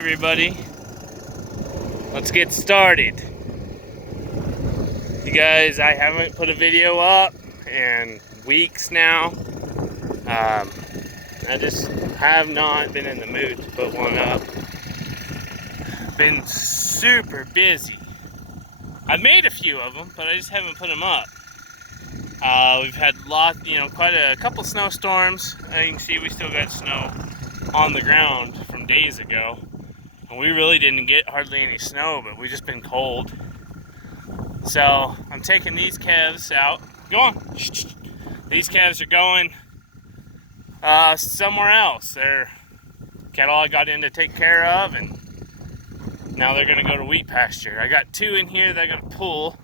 Everybody, let's get started. You guys, I haven't put a video up in weeks now. I just have not been in the mood to put one up. Been super busy. I've made a few of them, but I just haven't put them up. We've had quite a couple snowstorms. As you can see, we still got snow on the ground from days ago. And we really didn't get hardly any snow, but we've just been cold. So I'm taking these calves out. Go on. These calves are going somewhere else. They're cattle I got in to take care of, and now they're gonna go to wheat pasture. I got 2 in here that I'm gonna pull.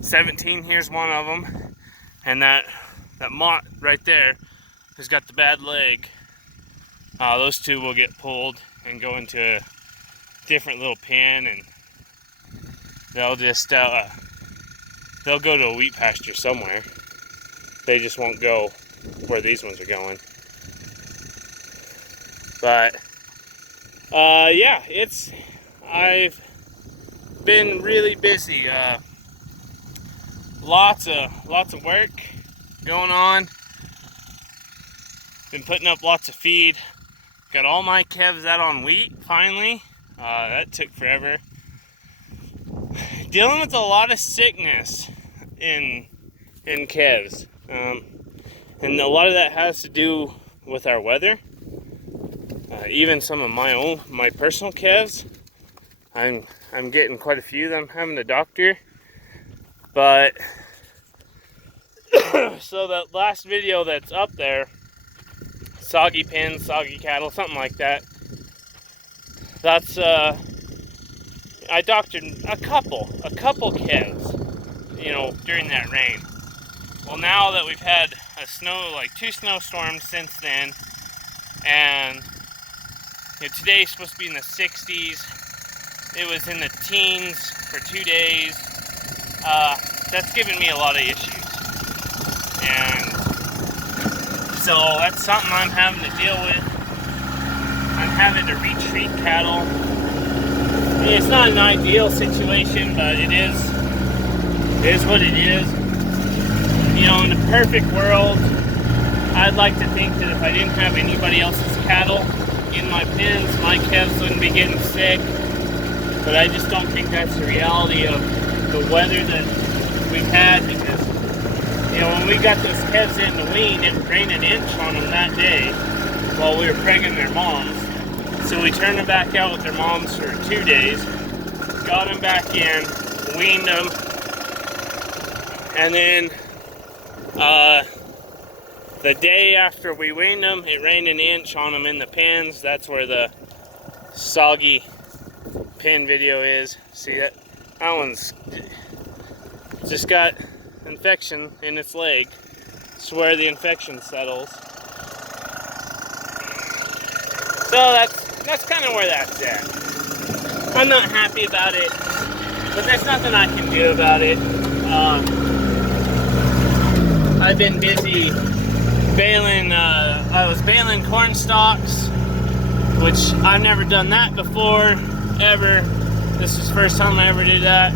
17, here's one of them, and that mott right there has got the bad leg. Those 2 will get pulled and go into a different little pen, and they'll just they'll go to a wheat pasture somewhere. They just won't go where these ones are going. But yeah, I've been really busy. Lots of work going on. Been putting up lots of feed. Got all my calves out on wheat finally. That took forever. Dealing with a lot of sickness in calves, and a lot of that has to do with our weather. Even some of my personal calves, I'm getting quite a few of them having the doctor. But so that last video that's up there, soggy pens, soggy cattle, something like that. That's I doctored a couple calves, during that rain. Well, now that we've had like 2 snowstorms since then, and today's supposed to be in the 60s. It was in the teens for 2 days. That's given me a lot of issues, and so that's something I'm having to deal with. I'm having to retreat cattle. I mean, it's not an ideal situation, but it is what it is. In a perfect world, I'd like to think that if I didn't have anybody else's cattle in my pens, my calves wouldn't be getting sick. But I just don't think that's the reality of the weather that we've had, because when we got those calves in the wean, it rained an inch on them that day while we were pregging their moms. So we turned them back out with their moms for 2 days, got them back in, weaned them, and then the day after we weaned them, it rained an inch on them in the pens. That's where the soggy pen video is. See that one's just got infection in its leg. It's where the infection settles. So that's kind of where that's at. I'm not happy about it, but there's nothing I can do about it. I've been busy baling. I was baling corn stalks, which I've never done that before, ever. This is the first time I ever did that.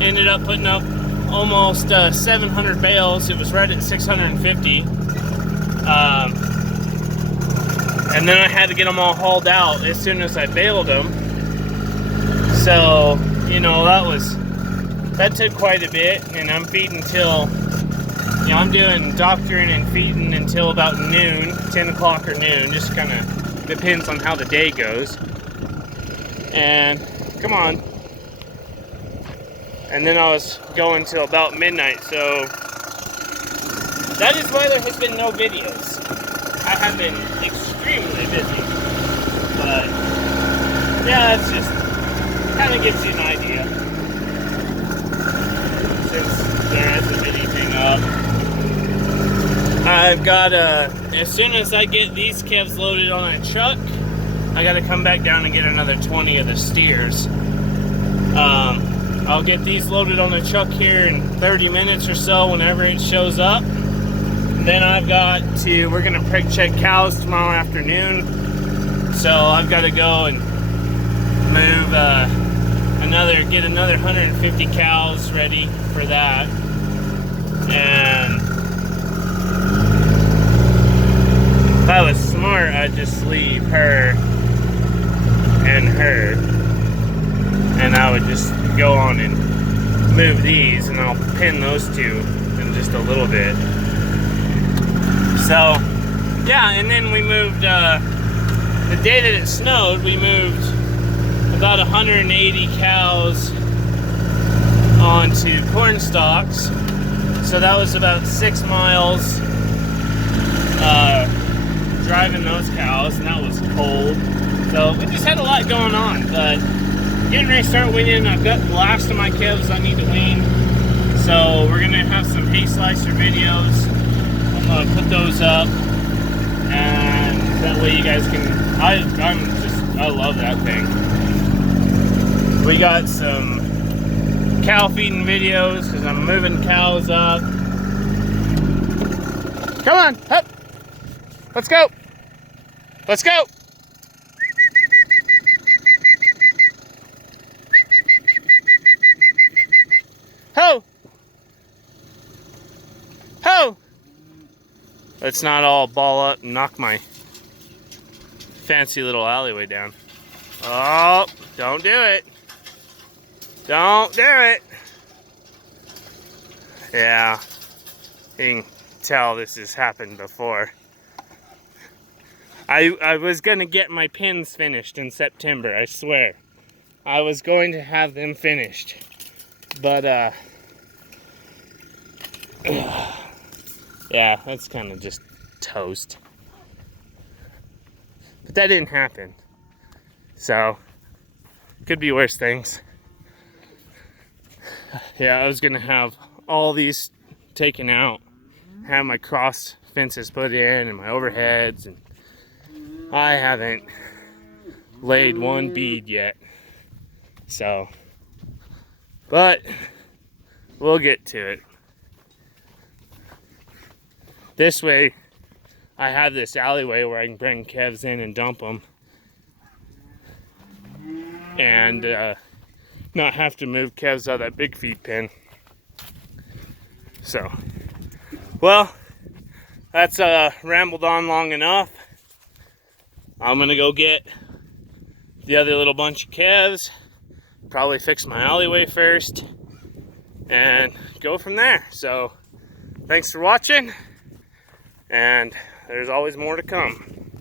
Ended up putting up almost 700 bales. It was right at 650. And then I had to get them all hauled out as soon as I baled them. So, that took quite a bit, and I'm feeding till, I'm doing doctoring and feeding until about noon, 10 o'clock or noon, just kind of depends on how the day goes. And, come on. And then I was going till about midnight, so that is why there has been no videos. I have been extremely busy, but yeah, it's just kind of gives you an idea, since there isn't anything up. I've got as soon as I get these calves loaded on a truck, I got to come back down and get another 20 of the steers. I'll get these loaded on the truck here in 30 minutes or so, whenever it shows up. And then we're gonna preg check cows tomorrow afternoon. So I've got to go and move get another 150 cows ready for that. And if I was smart, I'd just leave her and her, and I would just go on and move these, and I'll pin those two in just a little bit. So yeah, and then we moved the day that it snowed, we moved about 180 cows onto corn stalks. So that was about 6 miles driving those cows, and that was cold. So we just had a lot going on, but getting ready to start weaning. I've got the last of my calves I need to wean. So we're gonna have some hay slicer videos. I'm gonna put those up, and that way you guys can, I love that thing. We got some cow feeding videos because I'm moving cows up. Come on, up. Let's go. Let's go. Ho. Ho. Let's not all ball up and knock my fancy little alleyway down. Oh, don't do it. Don't do it. Yeah, you can tell this has happened before. I was gonna get my pins finished in September, I swear. I was going to have them finished. But yeah, that's kind of just toast. But that didn't happen. So, could be worse things. Yeah, I was gonna have all these taken out, have my cross fences put in and my overheads, and I haven't laid one bead yet. So, but we'll get to it. This way, I have this alleyway where I can bring calves in and dump them, and not have to move calves out of that big feed pen. So, well, that's rambled on long enough. I'm gonna go get the other little bunch of calves, probably fix my alleyway first, and go from there. So, thanks for watching, and there's always more to come.